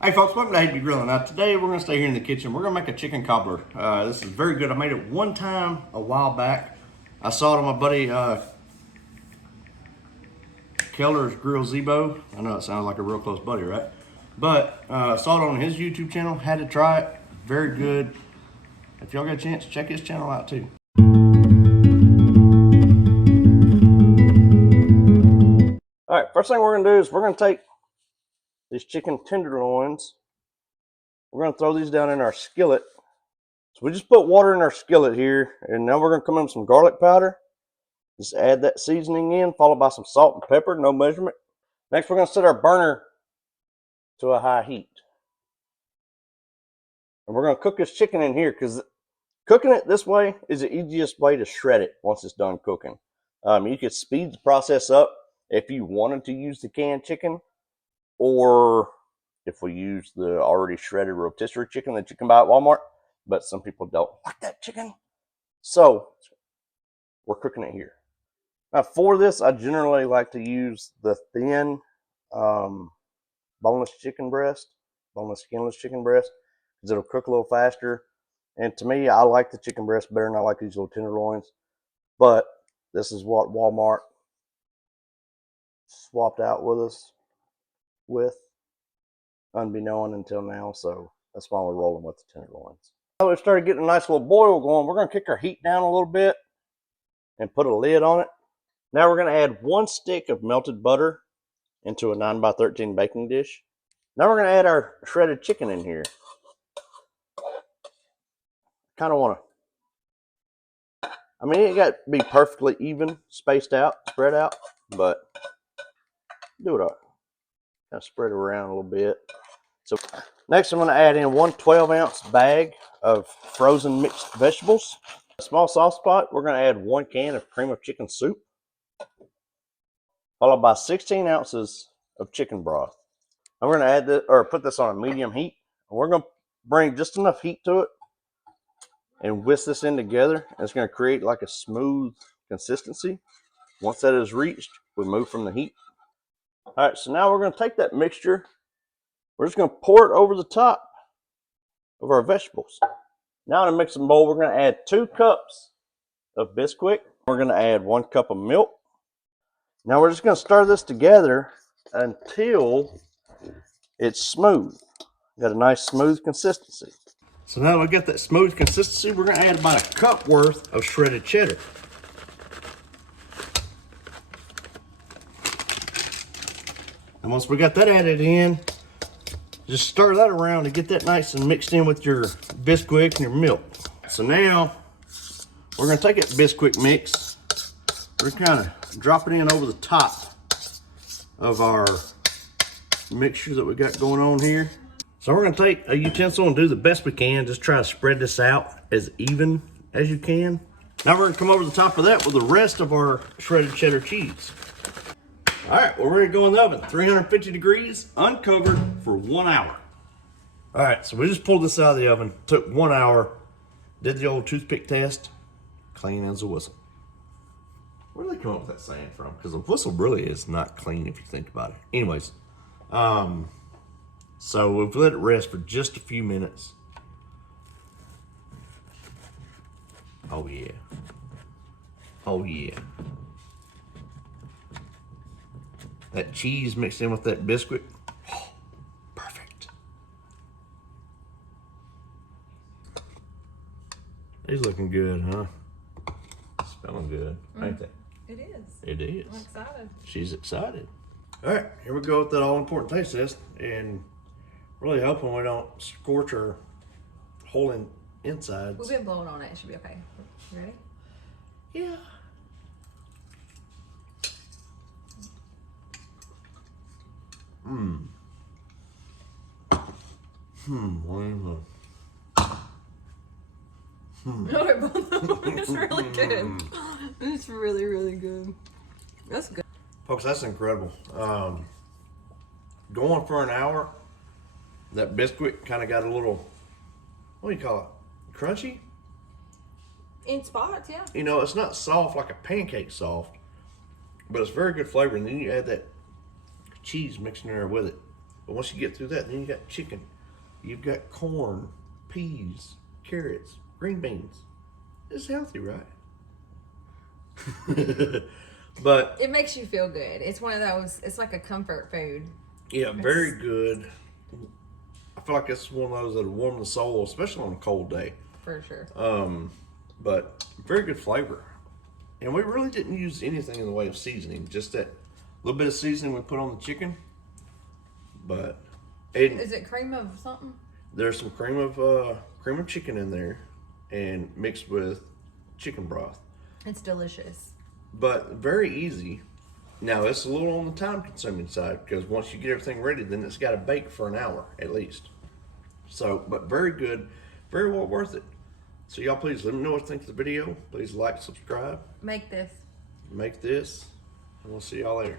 Hey folks, welcome to HB Grilling. Now today we're going to stay here in the kitchen. We're going to make a chicken cobbler. This is very good. I made it one time a while back. I saw it on my buddy Keller's Grill Zebo. I know it sounds like a real close buddy, right? But I saw it on his YouTube channel. Had to try it. Very good. If y'all get a chance, check his channel out too. All right, first thing we're going to do is we're going to take these chicken tenderloins. We're going to throw these down in our skillet. So we just put water in our skillet here, and now we're going to come in with some garlic powder. Just add that seasoning in, followed by some salt and pepper, no measurement. Next, we're going to set our burner to a high heat. And we're going to cook this chicken in here, because cooking it this way is the easiest way to shred it once it's done cooking. You could speed the process up if you wanted to use the canned chicken, or if we use the already shredded rotisserie chicken that you can buy at Walmart. But some people don't like that chicken. So we're cooking it here. Now for this, I generally like to use the thin boneless chicken breast, boneless skinless chicken breast, because it'll cook a little faster. And to me, I like the chicken breast better than I like these little tenderloins. But this is what Walmart swapped out with us with, unbeknown until now. So that's why we're rolling with the tenderloins. Now we started getting a nice little boil going. We're going to kick our heat down a little bit and put a lid on it. Now we're going to add 1 stick of melted butter into a 9x13 baking dish. Now we're going to add our shredded chicken in here. Kind of want to, I mean, it got to be perfectly even, spaced out, spread out, but do it all. Kind of spread it around a little bit. So next I'm going to add in 1 12-ounce bag of frozen mixed vegetables. A small sauce pot, we're going to add 1 can of cream of chicken soup, followed by 16 ounces of chicken broth. I'm going to add this, or put this on a medium heat. And we're going to bring just enough heat to it and whisk this in together. And it's going to create like a smooth consistency. Once that is reached, we move from the heat. All right, so now we're going to take that mixture. We're just going to pour it over the top of our vegetables. Now in a mixing bowl, we're going to add 2 cups of Bisquick. We're going to add 1 cup of milk. Now we're just going to stir this together until it's smooth. Got a nice smooth consistency. So now that we got that smooth consistency, we're going to add about 1 cup worth of shredded cheddar. And once we got that added in, just stir that around to get that nice and mixed in with your Bisquick and your milk. So now we're going to take that Bisquick mix. We're kind of drop it in over the top of our mixture that we got going on here. So we're going to take a utensil and do the best we can. Just try to spread this out as even as you can. Now we're going to come over the top of that with the rest of our shredded cheddar cheese. All right, we're ready to go in the oven. 350 degrees, uncovered for 1 hour. All right, so we just pulled this out of the oven. Took 1 hour. Did the old toothpick test. Clean as a whistle. Where did they come up with that saying from? Because a whistle really is not clean if you think about it. Anyways, so we've let it rest for just a few minutes. Oh yeah. Oh yeah. That cheese mixed in with that Bisquick. Oh, perfect. These looking good, huh? Smelling good, ain't they? It is. It is. I'm excited. She's excited. All right, here we go with that all-important taste test, and really hoping we don't scorch our whole insides. We've been blowing on it. It should be okay. You ready? Yeah. It's really good. It's really, really good. That's good. Folks, that's incredible. Going for an hour, that Bisquick kind of got a little, what do you call it? Crunchy? In spots, yeah. You know, it's not soft like a pancake soft, but it's very good flavor. And then you add that cheese mixed in there with it. But once you get through that, then you got chicken. You've got corn, peas, carrots, green beans. It's healthy, right? But it makes you feel good. It's one of those, it's like a comfort food. yeah, very good. I feel like it's one of those that warm the soul, especially on a cold day. For sure. But very good flavor. And we really didn't use anything in the way of seasoning, just that little bit of seasoning we put on the chicken. But is it cream of something? There's some cream of chicken in there, and mixed with chicken broth. It's delicious. But very easy. Now it's a little on the time consuming side because once you get everything ready, then it's got to bake for an hour at least. So, but very good, very well worth it. So y'all please let me know what you think of the video. Please like, subscribe. Make this. Make this, and we'll see y'all later.